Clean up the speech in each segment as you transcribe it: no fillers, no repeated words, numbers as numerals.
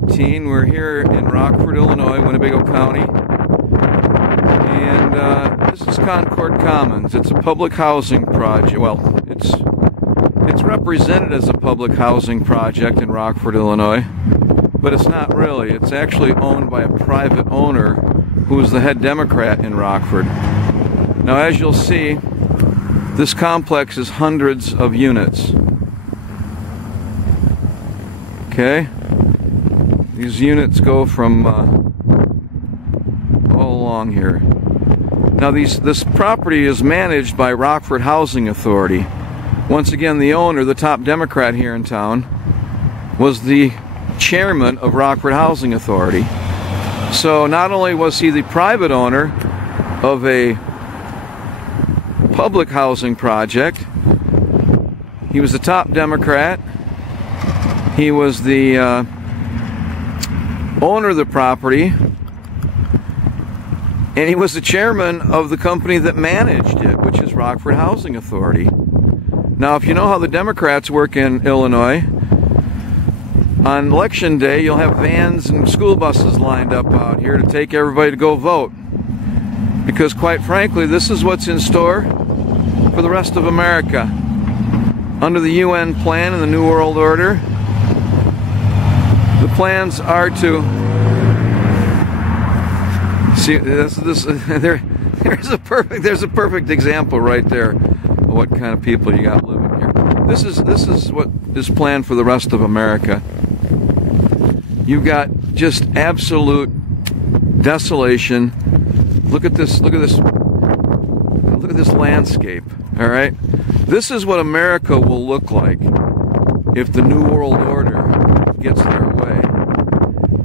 2018. We're here in Rockford, Illinois, Winnebago County. And this is Concord Commons. It's a public housing project. Well, it's represented as a public housing project in Rockford, Illinois. But it's not really. It's actually owned by a private owner who is the head Democrat in Rockford. Now, as you'll see, this complex is hundreds of units. Okay? These units go from all along here. Now, this property is managed by Rockford Housing Authority. Once again, the owner, the top Democrat here in town, was the chairman of Rockford Housing Authority. So not only was he the private owner of a public housing project, he was the top Democrat, he was the owner of the property, and he was the chairman of the company that managed it, which is Rockford Housing Authority. Now, if you know how the Democrats work in Illinois, on election day, you'll have vans and school buses lined up out here to take everybody to go vote. Because quite frankly, this is what's in store for the rest of America. Under the UN plan and the New World Order, the plans are to see there's a perfect example right there of what kind of people you got living here. This is what is planned for the rest of America. You've got just absolute desolation. Look at this landscape, all right? This is what America will look like if the New World Order gets their way.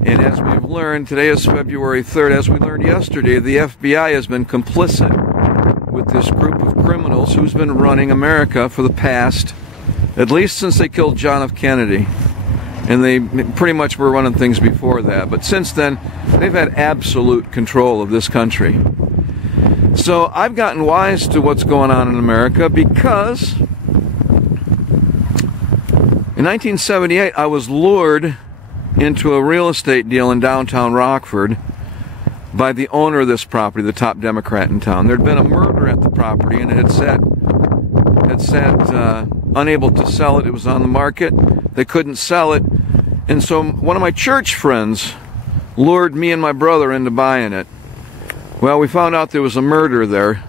And as we've learned, today is February 3rd, as we learned yesterday, the FBI has been complicit with this group of criminals who's been running America for the past, at least since they killed John F. Kennedy. And they pretty much were running things before that. But since then, they've had absolute control of this country. So I've gotten wise to what's going on in America because in 1978, I was lured into a real estate deal in downtown Rockford by the owner of this property, the top Democrat in town. There'd been a murder at the property, and it had sat unable to sell it. It was on the market. They couldn't sell it. And so one of my church friends lured me and my brother into buying it. Well, we found out there was a murder there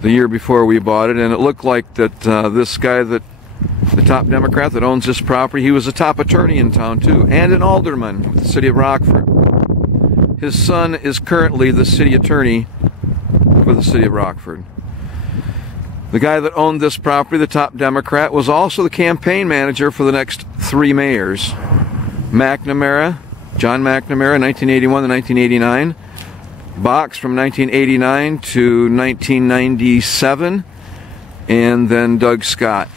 the year before we bought it, and it looked like that this guy, the top Democrat that owns this property, he was a top attorney in town too, and an alderman with the city of Rockford. His son is currently the city attorney for the city of Rockford. The guy that owned this property, the top Democrat, was also the campaign manager for the next three mayors. McNamara, John McNamara, 1981 to 1989. Box from 1989 to 1997. And then Doug Scott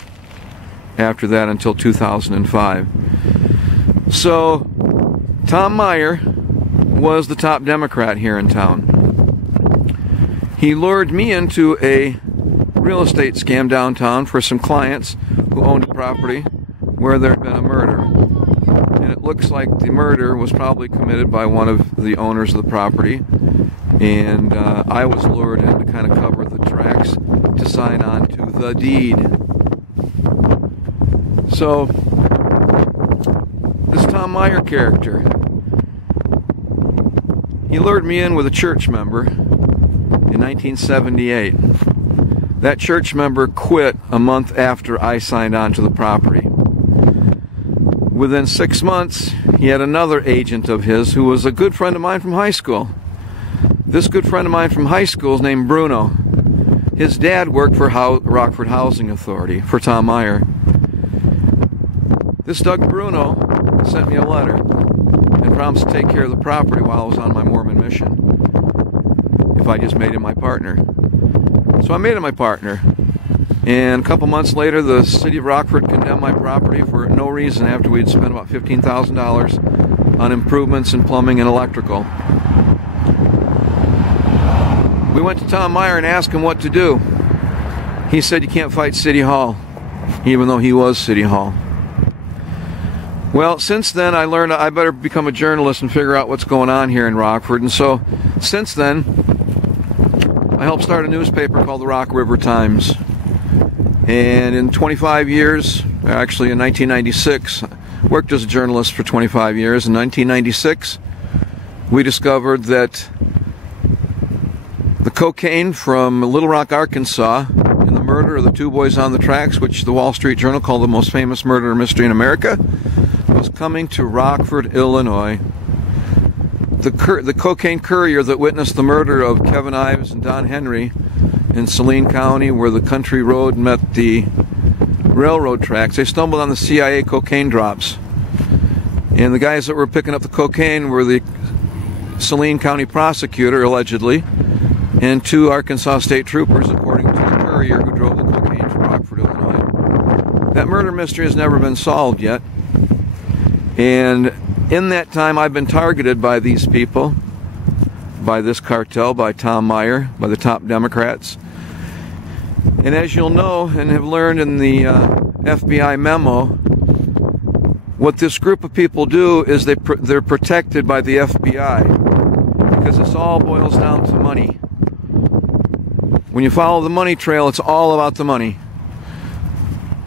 after that until 2005. So, Tom Meyer was the top Democrat here in town. He lured me into a real estate scam downtown for some clients who owned a property where there had been a murder. And it looks like the murder was probably committed by one of the owners of the property. And I was lured in to kind of cover the tracks to sign on to the deed. So, this Tom Meyer character, he lured me in with a church member in 1978. That church member quit a month after I signed on to the property. Within 6 months, he had another agent of his who was a good friend of mine from high school. This good friend of mine from high school is named Bruno. His dad worked for Rockford Housing Authority, for Tom Meyer. This Doug Bruno sent me a letter and promised to take care of the property while I was on my Mormon mission, if I just made him my partner. So I made him my partner, and a couple months later the city of Rockford condemned my property for no reason after we'd spent about $15,000 on improvements in plumbing and electrical. We went to Tom Meyer and asked him what to do. He said you can't fight City Hall, even though he was City Hall. Well, since then I learned I better become a journalist and figure out what's going on here in Rockford. And so, since then, I helped start a newspaper called the Rock River Times. And in 25 years, actually in 1996, worked as a journalist for 25 years. In 1996, we discovered that the cocaine from Little Rock, Arkansas, in the murder of the two boys on the tracks, which the Wall Street Journal called the most famous murder mystery in America, was coming to Rockford, Illinois. The cocaine courier that witnessed the murder of Kevin Ives and Don Henry in Saline County, where the country road met the railroad tracks, they stumbled on the CIA cocaine drops. And the guys that were picking up the cocaine were the Saline County prosecutor, allegedly, and two Arkansas state troopers, according to the courier who drove the cocaine to Rockford, Illinois. That murder mystery has never been solved yet. And in that time, I've been targeted by these people, by this cartel, by Tom Meyer, by the top Democrats. And as you'll know and have learned in the FBI MEMO, what this group of people do is they're protected by the FBI, because this all boils down to money. When you follow the money trail, it's all about the money.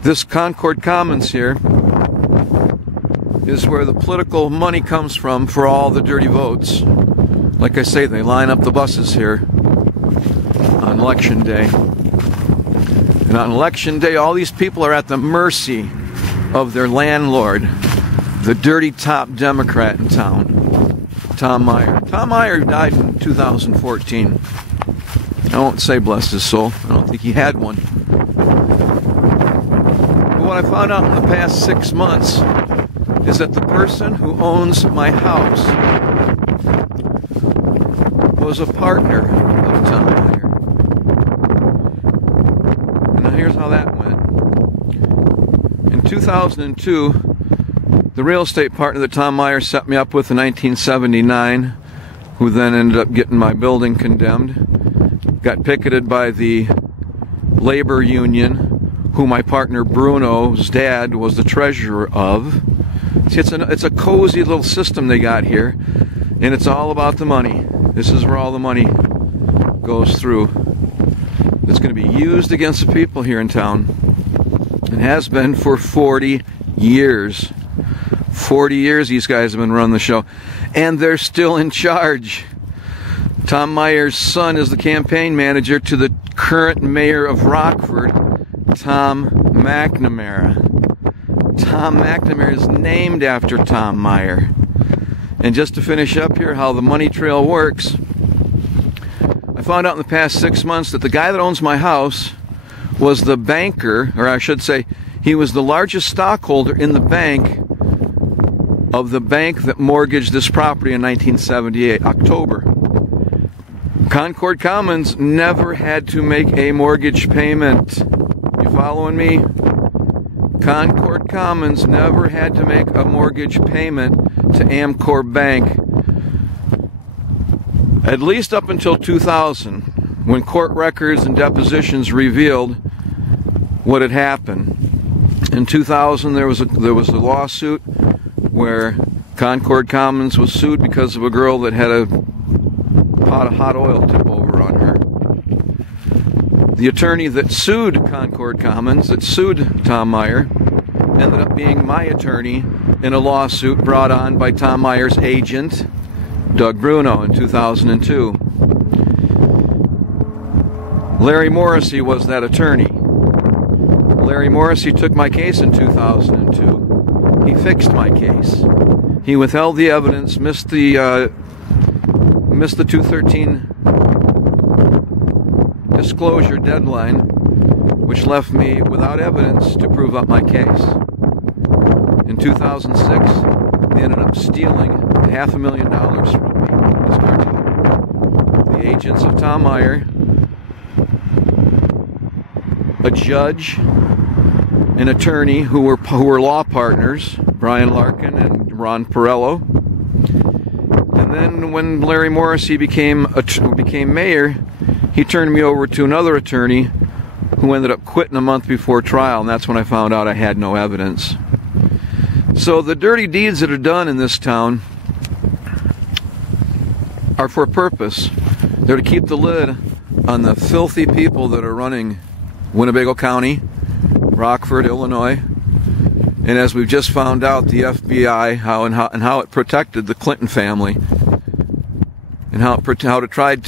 This Concord Commons here is where the political money comes from for all the dirty votes. Like I say, they line up the buses here on election day. And on election day, all these people are at the mercy of their landlord, the dirty top Democrat in town, Tom Meyer. Tom Meyer died in 2014. I won't say bless his soul. I don't think he had one. But what I found out in the past 6 months is that the person who owns my house was a partner of Tom Meyer. And now here's how that went. In 2002, the real estate partner that Tom Meyer set me up with in 1979, who then ended up getting my building condemned, got picketed by the labor union, who my partner Bruno's dad was the treasurer of. See, it's a cozy little system they got here, and it's all about the money. This is where all the money goes through. It's going to be used against the people here in town. It has been for 40 years. 40 years these guys have been running the show, and they're still in charge. Tom Meyer's son is the campaign manager to the current mayor of Rockford, Tom McNamara. Tom McNamara is named after Tom Meyer. And just to finish up here, how the money trail works, I found out in the past 6 months that the guy that owns my house was the banker, or I should say, he was the largest stockholder in the bank of the bank that mortgaged this property in 1978, October. Concord Commons never had to make a mortgage payment. You following me? Concord Commons never had to make a mortgage payment to Amcor Bank, at least up until 2000, when court records and depositions revealed what had happened. In 2000, there was a lawsuit where Concord Commons was sued because of a girl that had a pot of hot oil tip over on her. The attorney that sued Concord Commons, that sued Tom Meyer, ended up being my attorney in a lawsuit brought on by Tom Meyer's agent, Doug Bruno, in 2002. Larry Morrissey was that attorney. Larry Morrissey took my case in 2002. He fixed my case. He withheld the evidence, missed the 213 disclosure deadline, which left me without evidence to prove up my case. In 2006, they ended up stealing $500,000 from me, this cartel. The agents of Tom Meyer, a judge, an attorney who were law partners, Brian Larkin and Ron Perello. And then when Larry Morrissey became mayor, he turned me over to another attorney who ended up quitting a month before trial, and that's when I found out I had no evidence. So the dirty deeds that are done in this town are for a purpose. They're to keep the lid on the filthy people that are running Winnebago County, Rockford, Illinois. And as we've just found out, the FBI, how it protected the Clinton family, and how it tried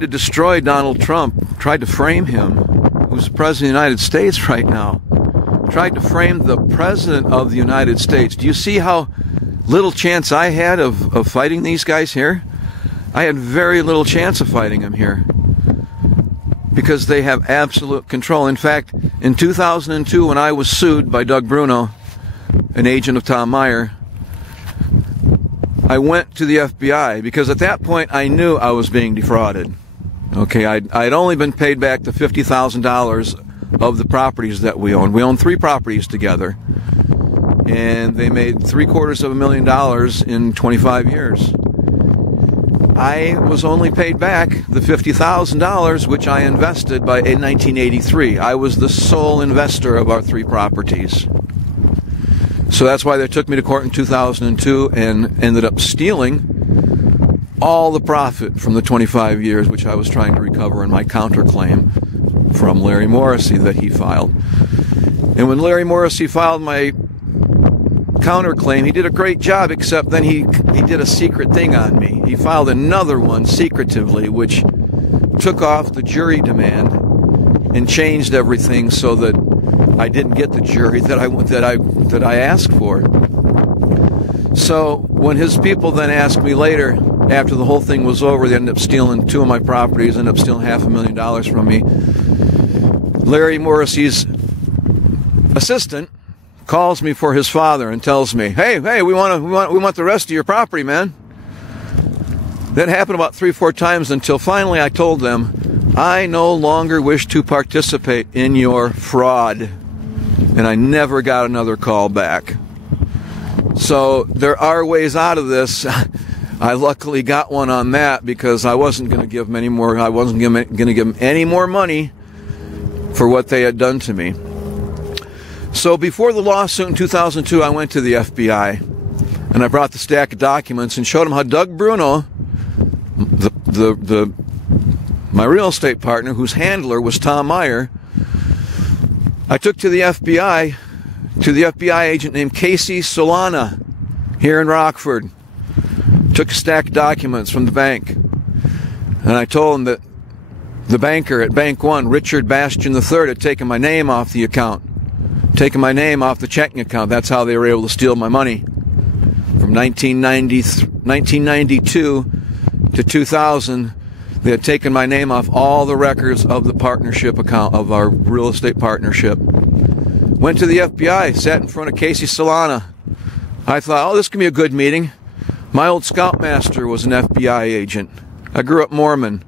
to destroy Donald Trump, tried to frame him, who's the President of the United States right now, tried to frame the President of the United States. Do you see how little chance I had of fighting these guys here? I had very little chance of fighting them here, because they have absolute control. In fact, in 2002, when I was sued by Doug Bruno, an agent of Tom Meyer, I went to the FBI because at that point I knew I was being defrauded. Okay, I'd only been paid back the $50,000 of the properties that we owned. We owned 3 properties together, and they made $750,000 in 25 years. I was only paid back the $50,000 which I invested in 1983. I was the sole investor of our 3 properties. So that's why they took me to court in 2002 and ended up stealing all the profit from the 25 years which I was trying to recover in my counterclaim from Larry Morrissey that he filed. And when Larry Morrissey filed my counterclaim, he did a great job, except then he did a secret thing on me. He filed another one secretively, which took off the jury demand and changed everything so that I didn't get the jury that I asked for. So when his people then asked me later, after the whole thing was over, they ended up stealing 2 of my properties, ended up stealing $500,000 from me. Larry Morrissey's assistant calls me for his father and tells me, hey, we want the rest of your property, man. That happened about 3 or 4 times until finally I told them, I no longer wish to participate in your fraud. And I never got another call back. So there are ways out of this. I luckily got one on that because I wasn't going to give them any more. I wasn't going to give them any more money for what they had done to me. So before the lawsuit in 2002, I went to the FBI and I brought the stack of documents and showed them how Doug Bruno, my real estate partner, whose handler was Tom Meyer, I took to the FBI agent named Casey Solana here in Rockford. Took a stack of documents from the bank, and I told him that the banker at Bank One, Richard Bystrom III, had taken my name off the account, taken my name off the checking account. That's how they were able to steal my money. From 1992 to 2000, they had taken my name off all the records of the partnership account, of our real estate partnership. Went to the FBI, sat in front of Casey Solana. I thought, oh, this can be a good meeting. My old scoutmaster was an FBI agent. I grew up Mormon,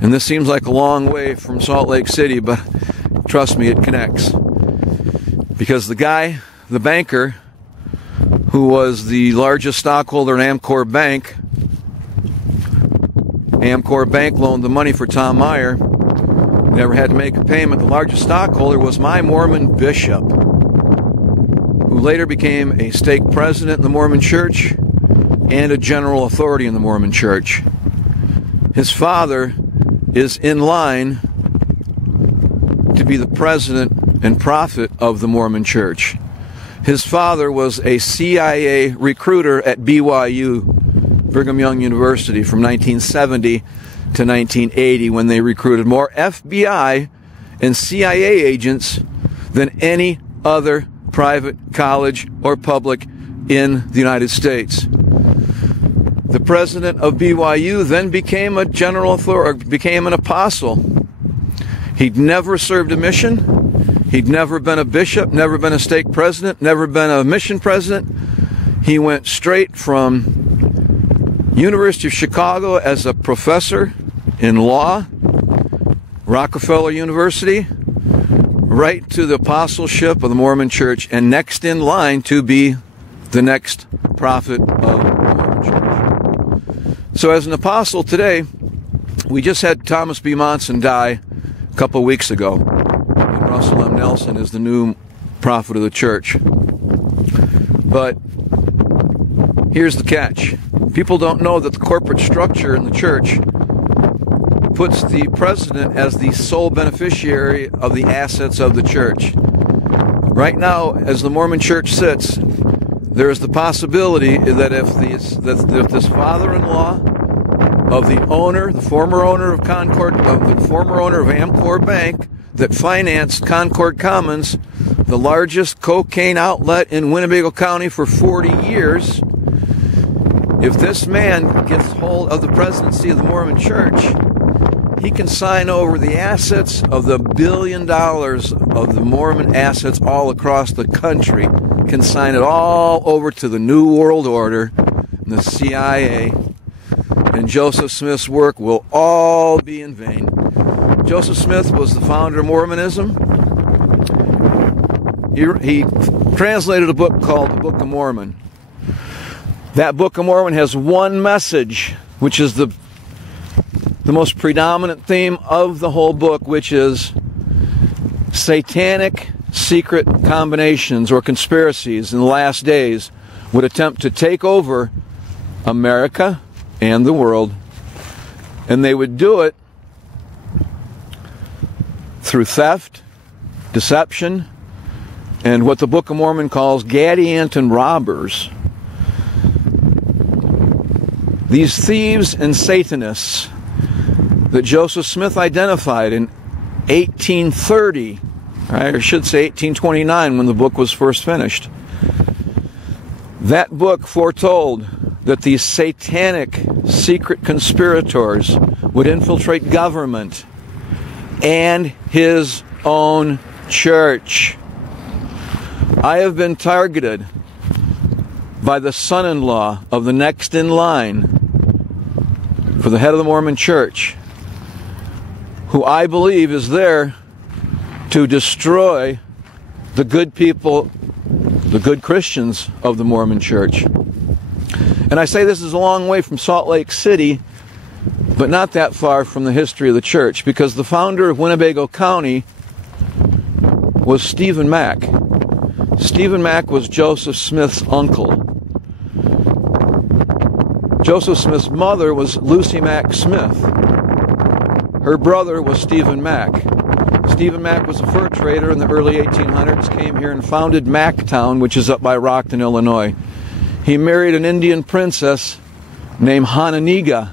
and this seems like a long way from Salt Lake City, but trust me, it connects. Because the guy, the banker, who was the largest stockholder in Amcor Bank loaned the money for Tom Meyer, never had to make a payment. The largest stockholder was my Mormon bishop, who later became a stake president in the Mormon Church and a general authority in the Mormon Church. His father is in line to be the president and prophet of the Mormon Church. His father was a CIA recruiter at BYU, Brigham Young University, from 1970 to 1980, when they recruited more FBI and CIA agents than any other private college or public in the United States. The president of BYU then became a general authority, became an apostle. He'd never served a mission. He'd never been a bishop, never been a stake president, never been a mission president. He went straight from University of Chicago as a professor in law, Rockefeller University, right to the apostleship of the Mormon Church, and next in line to be the next prophet of the Mormon Church. So as an apostle today, we just had Thomas B. Monson die a couple weeks ago. And Russell M. Nelson is the new prophet of the church. But here's the catch. People don't know that the corporate structure in the church puts the president as the sole beneficiary of the assets of the church. Right now, as the Mormon church sits, there is the possibility that if this father-in-law of the owner, the former owner of Amcor Bank that financed Concord Commons, the largest cocaine outlet in Winnebago County for 40 years, if this man gets hold of the presidency of the Mormon church, he can sign over the assets of the $1 billion of the Mormon assets all across the country, can sign it all over to the New World Order, the CIA, and Joseph Smith's work will all be in vain. Joseph Smith was the founder of Mormonism. He translated a book called the Book of Mormon. That Book of Mormon has one message, which is the most predominant theme of the whole book, which is satanic secret combinations or conspiracies in the last days would attempt to take over America and the world, and they would do it through theft, deception, and what the Book of Mormon calls Gadianton robbers. These thieves and Satanists that Joseph Smith identified in 1830, right, or should say 1829, when the book was first finished. That book foretold that these satanic secret conspirators would infiltrate government and his own church. I have been targeted by the son-in-law of the next in line for the head of the Mormon church, who I believe is there to destroy the good people, the good Christians of the Mormon church. And I say this is a long way from Salt Lake City, but not that far from the history of the church, because the founder of Winnebago County was Stephen Mack. Stephen Mack was Joseph Smith's uncle. Joseph Smith's mother was Lucy Mack Smith. Her brother was Stephen Mack. Stephen Mack was a fur trader in the early 1800s, came here and founded Macktown, which is up by Rockton, Illinois. He married an Indian princess named Hananiga,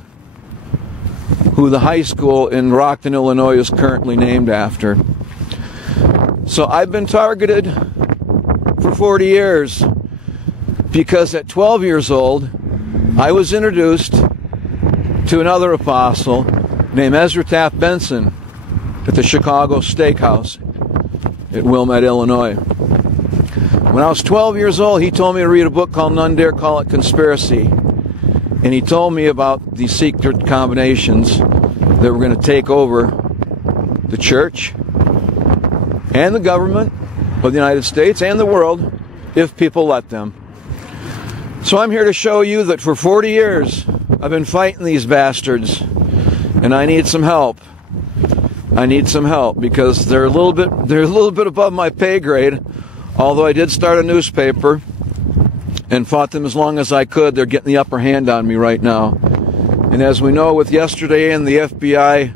who the high school in Rockton, Illinois is currently named after. So I've been targeted for 40 years because at 12 years old, I was introduced to another apostle named Ezra Taft Benson at the Chicago Steakhouse at Wilmette, Illinois. When I was 12 years old, he told me to read a book called None Dare Call It Conspiracy. And he told me about these secret combinations that were going to take over the church and the government of the United States and the world if people let them. So I'm here to show you that for 40 years I've been fighting these bastards, and I need some help. I need some help because they're a little bit above my pay grade. Although I did start a newspaper and fought them as long as I could, they're getting the upper hand on me right now. And as we know, with yesterday and the FBI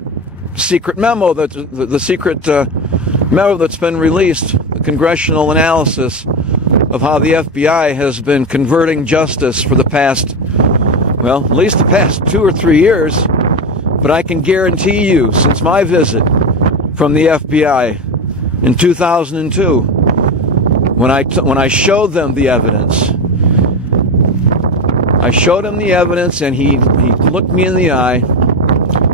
secret memo, the secret memo that's been released, the congressional analysis of how the FBI has been converting justice for the past, well, at least the past 2 or 3 years. But I can guarantee you, since my visit from the FBI in 2002, when I showed them the evidence, and he looked me in the eye,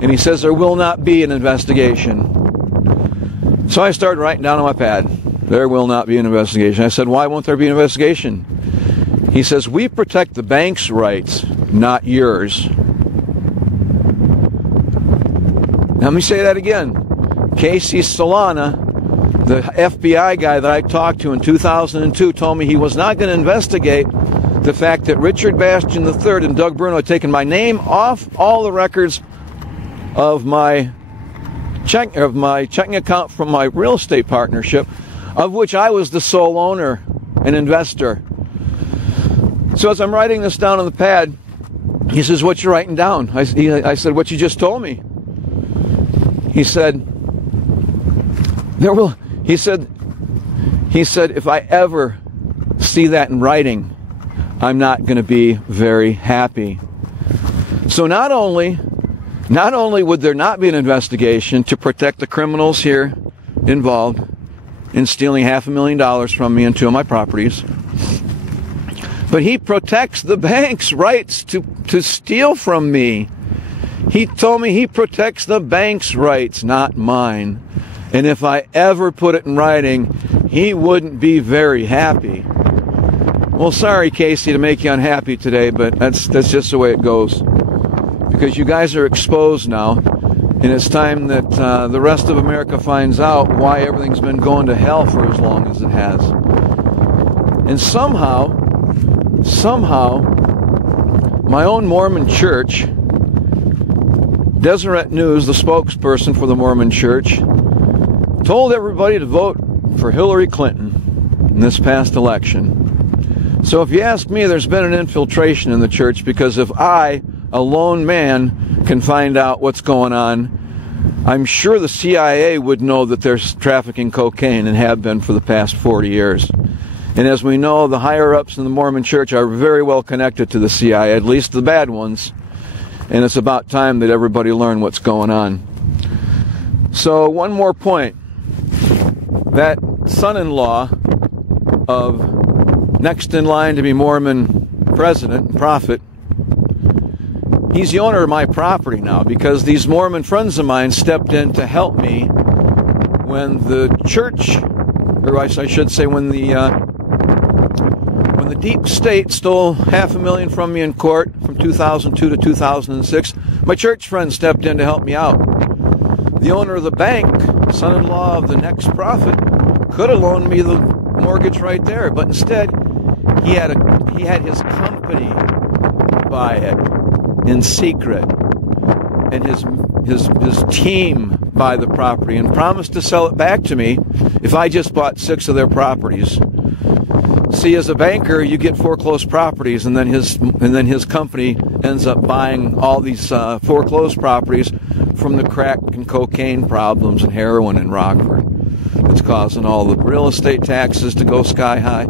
and he says there will not be an investigation. So I started writing down on my pad, there will not be an investigation. I said, why won't there be an investigation? He says, we protect the bank's rights, not yours. Let me say that again. Casey Solana, the FBI guy that I talked to in 2002, told me he was not going to investigate the fact that Richard Bastian III and Doug Bruno had taken my name off all the records of my checking account from my real estate partnership. of which I was the sole owner and investor. So as I'm writing this down on the pad, he says, "What you writing down?" I said, "What you just told me." He said, he said, "If I ever see that in writing, I'm not going to be very happy." So not only would there not be an investigation to protect the criminals here involved in stealing $500,000 from me and 2 of my properties, but he protects the bank's rights to steal from me. He told me he protects the bank's rights, not mine. And if I ever put it in writing, he wouldn't be very happy. Well, sorry, Casey, to make you unhappy today, but that's just the way it goes. Because you guys are exposed now, and it's time that the rest of America finds out why everything's been going to hell for as long as it has. And somehow, my own Mormon church, Deseret News, the spokesperson for the Mormon Church, told everybody to vote for Hillary Clinton in this past election. So if you ask me, there's been an infiltration in the church, because if I, a lone man, can find out what's going on, I'm sure the CIA would know that they're trafficking cocaine and have been for the past 40 years. And as we know, the higher-ups in the Mormon Church are very well connected to the CIA, at least the bad ones. And it's about time that everybody learn what's going on. So one more point. That son-in-law of next in line to be Mormon president and prophet, he's the owner of my property now, because these Mormon friends of mine stepped in to help me when the church, or I should say when the deep state stole $500,000 from me in court from 2002 to 2006. My church friend stepped in to help me out. The owner of the bank, son-in-law of the next prophet, could have loaned me the mortgage right there, but instead he had his company buy it in secret, and his team buy the property, and promised to sell it back to me if I just bought 6 of their properties. See, as a banker, you get foreclosed properties, and then his company ends up buying all these foreclosed properties from the crack and cocaine problems and heroin in Rockford. It's causing all the real estate taxes to go sky high,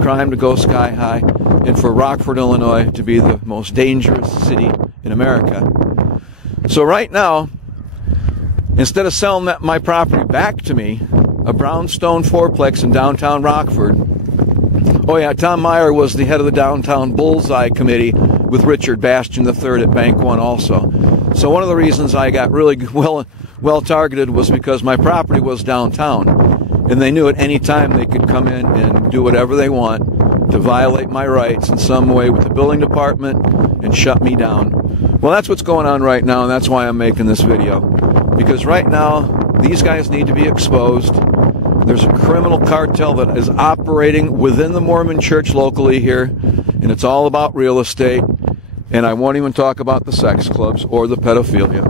crime to go sky high, and for Rockford, Illinois to be the most dangerous city in America. So right now, instead of selling my property back to me, a brownstone fourplex in downtown Rockford. Oh yeah, Tom Meyer was the head of the Downtown Bullseye Committee with Richard Bystrom III at Bank One also. So one of the reasons I got really well targeted was because my property was downtown, and they knew at any time they could come in and do whatever they want to violate my rights in some way with the building department and shut me down. Well, that's what's going on right now, and that's why I'm making this video. Because right now, these guys need to be exposed. There's a criminal cartel that is operating within the Mormon Church locally here, and it's all about real estate, and I won't even talk about the sex clubs or the pedophilia.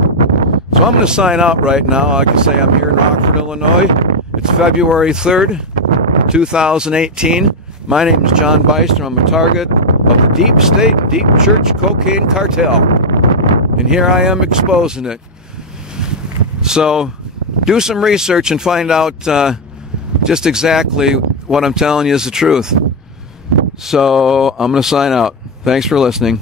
So I'm going to sign out right now. I can say I'm here in Rockford, Illinois. It's February 3rd, 2018. My name is John Bystrom. I'm a target of the Deep State, Deep Church Cocaine Cartel, and here I am exposing it. So do some research and find out just exactly what I'm telling you is the truth. So I'm going to sign out. Thanks for listening.